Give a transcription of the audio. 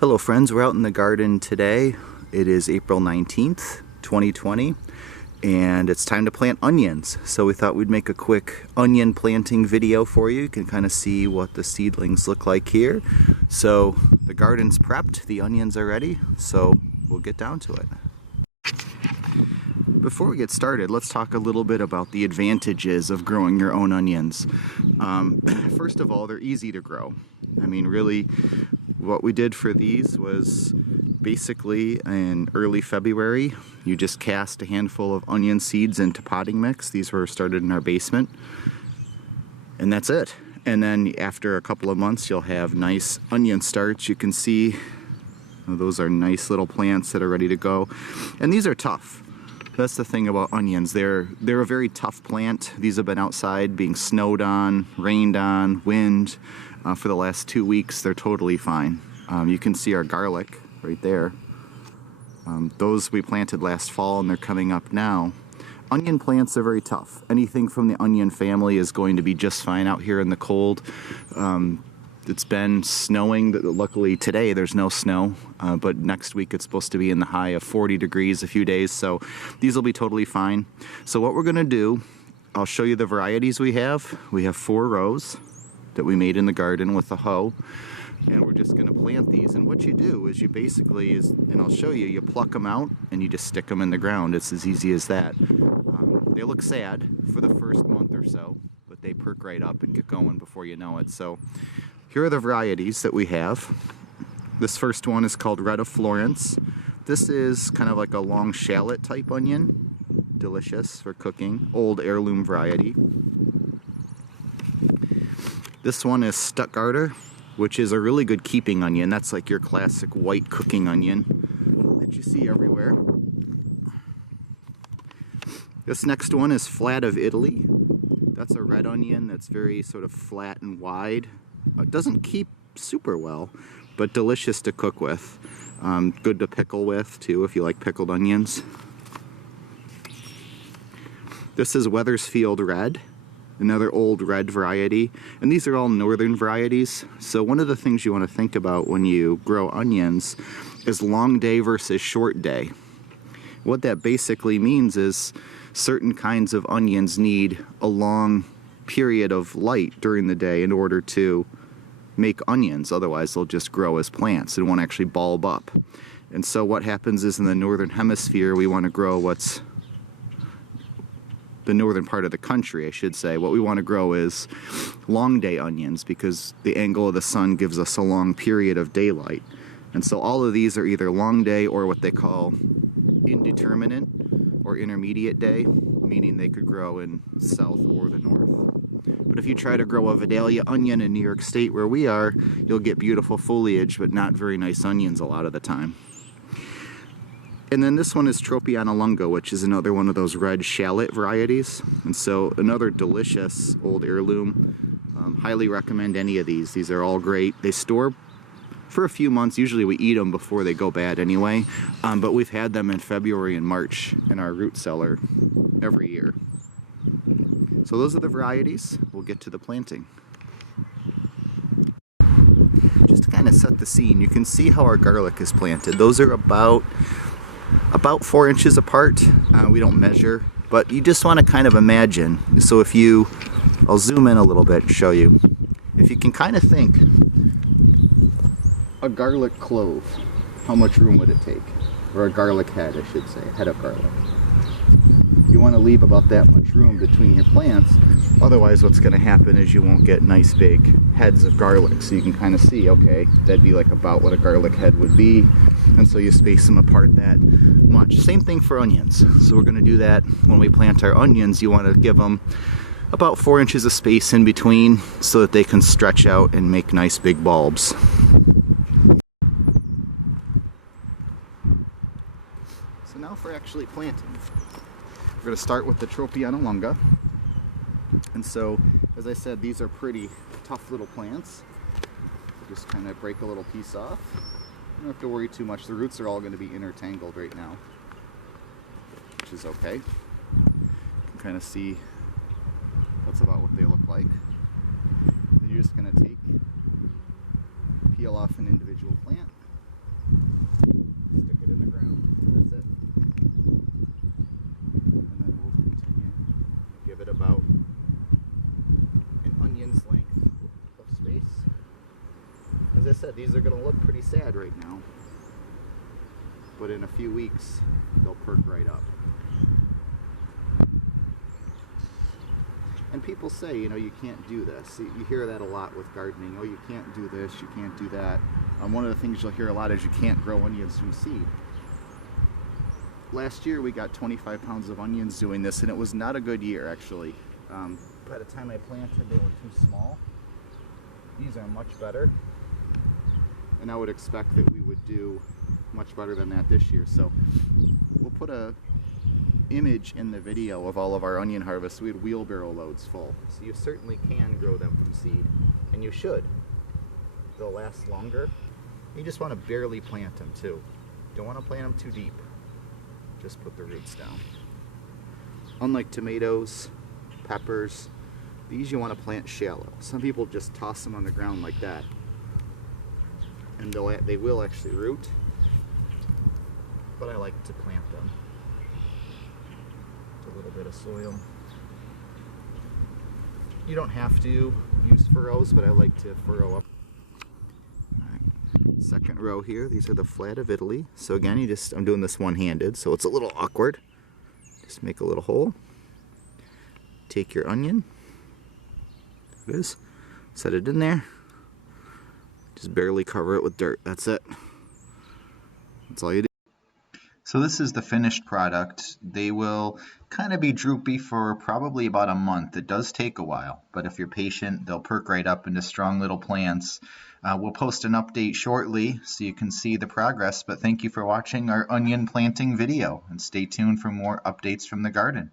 Hello friends, we're out in the garden today. It is April 19th, 2020, and it's time to plant onions. So we thought we'd make a quick onion planting video for you. You can kind of see what the seedlings look like here. So the garden's prepped, the onions are ready, so we'll get down to it. Before we get started, let's talk a little bit about the advantages of growing your own onions. First of all, they're easy to grow. I mean, really, what we did for these was basically in early February, you just cast a handful of onion seeds into potting mix. These were started in our basement, and that's it. And then after a couple of months, you'll have nice onion starts. You can see those are nice little plants that are ready to go. And these are tough. That's the thing about onions. They're a very tough plant. These have been outside being snowed on, rained on, wind. For the last 2 weeks, they're totally fine. You can see our garlic right there. Those we planted last fall and they're coming up now. Onion plants are very tough. Anything from the onion family is going to be just fine out here in the cold. It's been snowing. Luckily today there's no snow, but next week it's supposed to be in the high of 40 degrees a few days, so these will be totally fine. So what we're going to do, I'll show you the varieties we have. We have 4 rows that we made in the garden with a hoe, and we're just going to plant these. And what you do is you basically and I'll show you, you pluck them out and you just stick them in the ground. It's as easy as that. They look sad for the first month or so, but they perk right up and get going before you know it. So here are the varieties that we have. This first one is called Red of Florence. This is kind of like a long shallot type onion. Delicious for cooking. Old heirloom variety. This one is Stuttgarter, which is a really good keeping onion. That's like your classic white cooking onion that you see everywhere. This next one is Flat of Italy. That's a red onion that's very sort of flat and wide. It doesn't keep super well, but delicious to cook with. Good to pickle with too if you like pickled onions. This is Wethersfield Red, another old red variety, and these are all northern varieties. So one of the things you want to think about when you grow onions is long day versus short day. What that basically means is certain kinds of onions need a long period of light during the day in order to make onions. Otherwise they'll just grow as plants and won't actually bulb up. And so what happens is in the northern hemisphere we want to grow what's the northern part of the country, I should say. What we want to grow is long day onions because the angle of the sun gives us a long period of daylight. And so all of these are either long day or what they call indeterminate or intermediate day, meaning they could grow in south or the north. But if you try to grow a Vidalia onion in New York State where we are, you'll get beautiful foliage but not very nice onions a lot of the time. And then this one is Tropiana lunga, which is another one of those red shallot varieties. And so another delicious old heirloom. Highly recommend any of these. These are all great. They store for a few months. Usually we eat them before they go bad anyway. But we've had them in February and March in our root cellar every year. So those are the varieties. We'll get to the planting. Just to kind of set the scene, you can see how our garlic is planted. Those are about 4 inches apart. We don't measure, but you just want to kind of imagine. So if I'll zoom in a little bit and show you. If you can kind of think, a garlic clove, how much room would it take? Or a garlic head, I should say, a head of garlic. You want to leave about that much room between your plants. Otherwise what's going to happen is you won't get nice big heads of garlic. So you can kind of see, okay, that'd be like about what a garlic head would be. And so you space them apart that much. Same thing for onions. So we're going to do that when we plant our onions. You want to give them about 4 inches of space in between so that they can stretch out and make nice big bulbs. So now for actually planting. We're going to start with the Tropiana lunga. And so, as I said, these are pretty tough little plants. Just kind of break a little piece off. You don't have to worry too much. The roots are all going to be intertangled right now, which is okay. You can kind of see that's about what they look like. Then you're just going to peel off an individual plant. said, these are going to look pretty sad right now, but in a few weeks they'll perk right up. And people say, you know, you can't do this. You hear that a lot with gardening. Oh, you can't do this, you can't do that. One of the things you'll hear a lot is you can't grow onions from seed. Last year we got 25 pounds of onions doing this, and it was not a good year, actually. By the time I planted, they were too small. These are much better, and I would expect that we would do much better than that this year. So we'll put a image in the video of all of our onion harvests. We had wheelbarrow loads full, so you certainly can grow them from seed, and you should. They'll last longer. You just want to barely plant them too. You don't want to plant them too deep. Just put the roots down. Unlike tomatoes, peppers, these you want to plant shallow. Some people just toss them on the ground like that, and they will actually root, but I like to plant them with a little bit of soil. You don't have to use furrows, but I like to furrow up. Second row here, these are the flat of Italy. So again, I'm doing this one-handed, so it's a little awkward. Just make a little hole. Take your onion. There it is. Set it in there. Just barely cover it with dirt. That's it. That's all you do. So this is the finished product. They will kind of be droopy for probably about a month. It does take a while, but if you're patient, they'll perk right up into strong little plants. We'll post an update shortly so you can see the progress, but thank you for watching our onion planting video, and stay tuned for more updates from the garden.